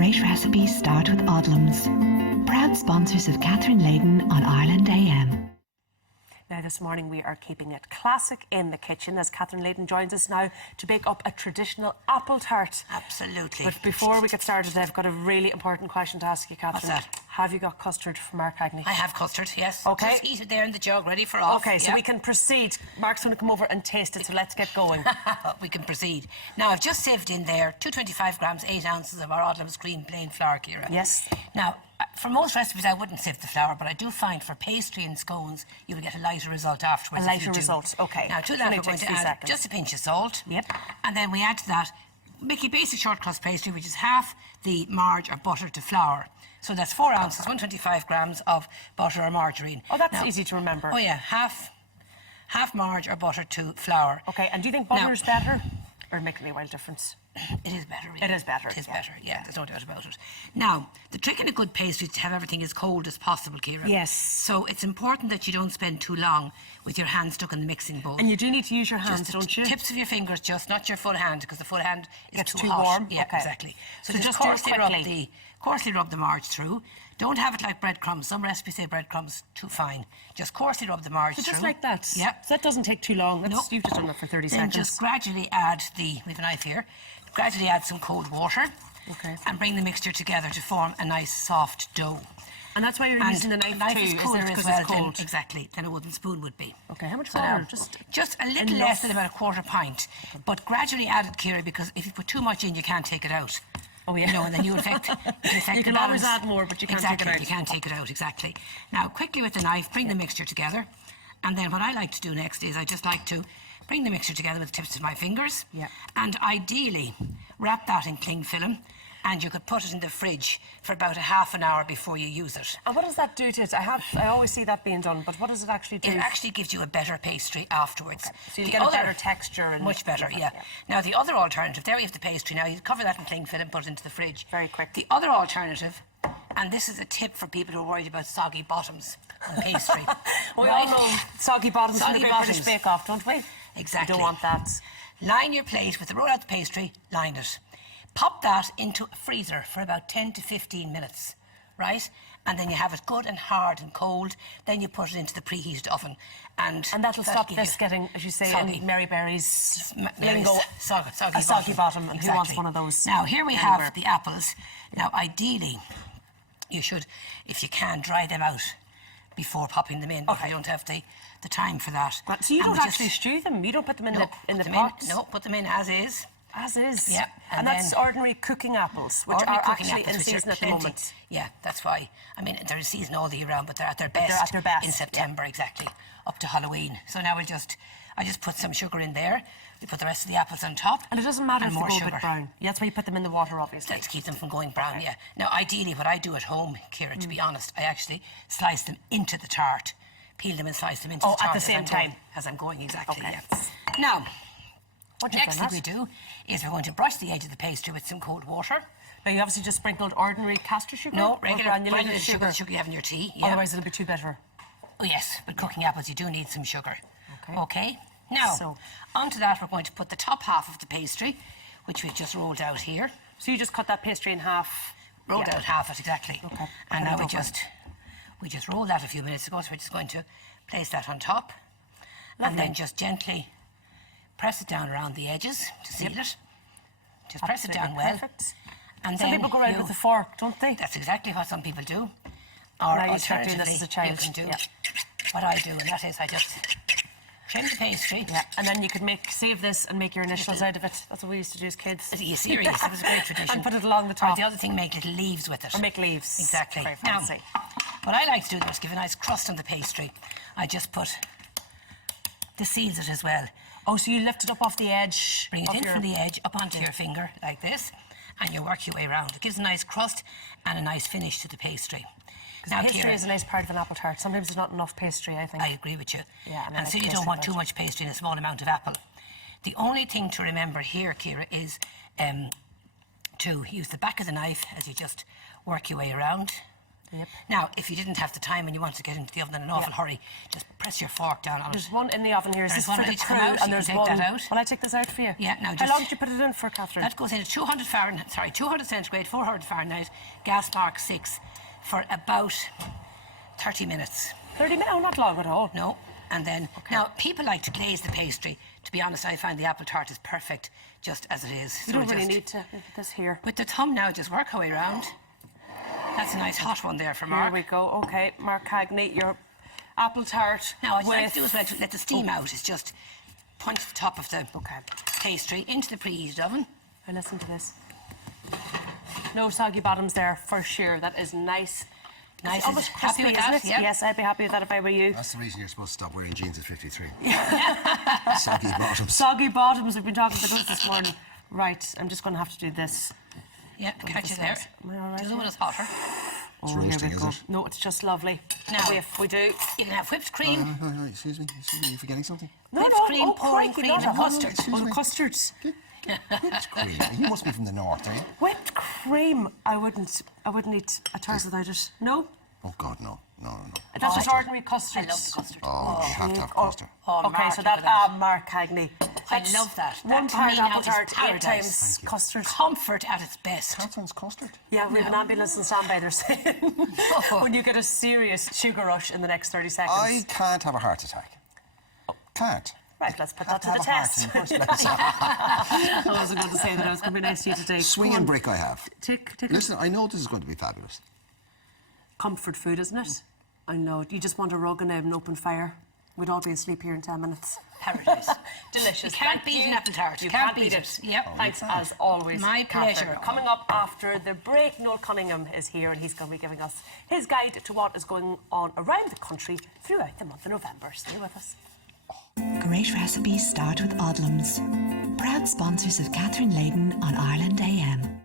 Great recipes start with Oddlums. Proud sponsors of Catherine Layden on Ireland AM. Now this morning we are keeping it classic in the kitchen as Catherine Layden joins us now to bake up a traditional apple tart. Absolutely. But before we get started, I've got a really important question to ask you, Catherine. What's that? Have you got custard for Mark Cagney? I have custard, yes. Okay. Just heat it there in the jug, ready for off. Okay, so we can proceed. Mark's going to come over and taste it, so let's get going. We can proceed. Now, I've just sieved in there 225 grams, 8 ounces of our Oddlums cream plain flour, Ciara. Yes. Now, for most recipes, I wouldn't sieve the flour, but I do find for pastry and scones, you will get a lighter result afterwards. A lighter result, okay. Now, to that, we're going to add just a pinch of salt. Yep. And then we add to that, make your basic short crust pastry, which is half the marge or butter to flour. So that's 4 ounces, 125 grams of butter or margarine. Oh, that's easy to remember. Oh, yeah, half marge or butter to flour. Okay, and do you think butter is better? Or make any wild difference? It is better, really. It is better. It is better, yeah, there's no doubt about it. Now, the trick in a good pastry is to have everything as cold as possible, Ciara. Yes. So it's important that you don't spend too long with your hand stuck in the mixing bowl. And you do need to use your hands, Just don't you? Tips of your fingers, just not your full hand, because the full hand is Gets too hot. warm? Yeah, Okay. exactly. So, just just do it coarsely rub the marge through. Don't have it like breadcrumbs. Some recipes say breadcrumbs too fine. Just coarsely rub the marge So through. just like that? Yep. So that doesn't take too long. No. You've just done that for 30 Then seconds. just gradually add we have a knife here, gradually add some cold water. Okay. And bring the mixture together to form a nice soft dough. And that's why you're using the knife too, is isn't cooler it? as Because well it's cold. exactly, than a wooden spoon would be. Okay, how much So water? now, just a little less than about a quarter pint. But gradually add it, Ciara, because if you put too much in, you can't take it out. Oh, yeah. You know, and then you affect You can the always balance. add more, but you can't exactly, take it out. you can't take it out, exactly. Now, quickly with the knife, bring the mixture together. And then what I like to do next is I just like to bring the mixture together with the tips of my fingers. Yeah. And ideally, wrap that in cling film. And you could put it in the fridge for about a half an hour before you use it. And what does that do to it? I always see that being done, but what does it actually do? It actually gives you a better pastry afterwards. Okay. So you get a better texture. And much better, yeah. Now, the other alternative, there you have the pastry. Now, you cover that in cling film and put it into the fridge. Very quick. The other alternative, and this is a tip for people who are worried about soggy bottoms on pastry. We all know soggy bottoms from the Great British bottoms. Bake Off, don't we? Exactly. You don't want that. Line your plate with the roll out the pastry, line it. Pop that into a freezer for about 10 to 15 minutes, right? And then you have it good and hard and cold. Then you put it into the preheated oven. And that'll stop this getting, as you say, soggy. in Mary Berry's lingo, soggy bottom. And who wants one of those? Now, here we have the apples. Now, ideally, you should, if you can, dry them out before popping them in. But I don't have the time for that. So you don't actually stew them? You don't put them in the pot? No, put them in as is. As is? Yeah. And that's ordinary cooking apples, which are actually in season at the moment. Yeah, that's why. I mean, they're in season all the year round, but they're at their best. They're at their best. In September, exactly, up to Halloween. So now I just put some sugar in there. We put the rest of the apples on top. And it doesn't matter if they more go a sugar. bit brown. Yeah, that's why you put them in the water, obviously. That's to keep them from going brown, yeah. Now, ideally, what I do at home, Ciara, to be honest, I actually slice them into the tart. Peel them and slice them into the tart. At the same time? As I'm going, exactly, Okay. yeah. Now, Next thing we do is we're going to brush the edge of the pastry with some cold water. Now, you obviously just sprinkled ordinary caster sugar? No, regular granulated sugar. The sugar you have in your tea. Yeah. Otherwise, it'll be too bitter. Oh, yes. With cooking apples, you do need some sugar. Okay. Okay. Now, onto that, we're going to put the top half of the pastry, which we've just rolled out here. So you just cut that pastry in half? Rolled out half it, exactly. Okay. And now we just rolled that a few minutes ago, so we're just going to place that on top. Lovely. And then just gently press it down around the edges to seal it. Just press it down well. Perfect. And some then people go around with a fork, don't they? That's exactly what some people do. Or I used to start doing this as a child. You can do what I do, and that is I just trim the pastry. Yeah, and then you could save this and make your initials out of it. That's what we used to do as kids. Are you serious? It was a great tradition. And put it along the top. Or the other thing, make little leaves with it. Or make leaves. Exactly. Very Now, fancy. what I like to do is give a nice crust on the pastry. I just put the seeds it as well. Oh, so you lift it up off the edge. Bring it in from the edge up onto your finger like this, and you work your way around. It gives a nice crust and a nice finish to the pastry. Now, pastry is a nice part of an apple tart. Sometimes there's not enough pastry, I think. I agree with you. Yeah, and so you don't want too much pastry in a small amount of apple. The only thing to remember here, Ciara, is to use the back of the knife as you just work your way around. Yep. Now, if you didn't have the time and you wanted to get into the oven in an awful hurry, just press your fork down on it. There's one in the oven here. Is There's this one for ready the to come crew? out, you And there's can take one. that out. Will I take this out for you? Yeah, now How just- long did you put it in for, Catherine? That goes into 200 Fahrenheit, 200 centigrade, 400 Fahrenheit, gas mark 6 for about 30 minutes. 30 minutes? Oh, not long at all. No. And then, now, people like to glaze the pastry. To be honest, I find the apple tart is perfect just as it is. You So don't really just- need to look at this here. With the thumb now, just work our way around. That's a nice hot one there for Here Mark. we go. Okay, Mark Cagney, your apple tart. Now, what I like with... to do is let the steam out. Is just point the top of the Okay. pastry into the preheated oven. Now listen to this. No soggy bottoms there for sure. That is nice. Nice. It's almost Happy crispy, with isn't that? it? Yeah. Yes, I'd be happy with that if I were you. That's the reason you're supposed to stop wearing jeans at 53. Soggy bottoms. Soggy bottoms, we've been talking about those this morning. Right, I'm just going to have to do this. Yeah, catch you this there. is- am I all right Do the here? one that's hotter. It's Oh, here roasting, we is go. it? No, it's just lovely. Now- if we do. You can have whipped cream. No, excuse me, you're forgetting something. No, Whipped cream, pouring crikey, cream not and a hot- custard. Excuse Oh, me. custards. Whipped cream. You must be from the north, are you? Whipped cream. I wouldn't eat a tart without it. No? Oh, God, no. That's just ordinary I custards. love the custard. Oh, you have to have Oh, custard. Oh, okay, Mark, so look that, at that. Mark Cagney. I love that. One That to part me now apple is tart, 8 paradise. times custard. Comfort at its best. Catherine's custard? Yeah, we have an ambulance on standby, they're saying. When you get a serious sugar rush in the next 30 seconds. I can't have a heart attack. Can't. Right, let's put Have that to the have a heart test. in the first place. I wasn't going to say that. I was going to be nice to you today. Come Swinging on. brick I have. Take Listen, I know this is going to be fabulous. comfort food, isn't it? I know. You just want a rug and an open fire. We'd all be asleep here in 10 minutes. Paradise. Delicious. You can't Thank beat you. an apple tart. You Can't can't beat it. Yep. Thanks as always. My Catherine. pleasure. Coming up after the break, Noel Cunningham is here and he's going to be giving us his guide to what is going on around the country throughout the month of November. Stay with us. Great recipes start with Odlums. Proud sponsors of Catherine Leyden on Ireland AM.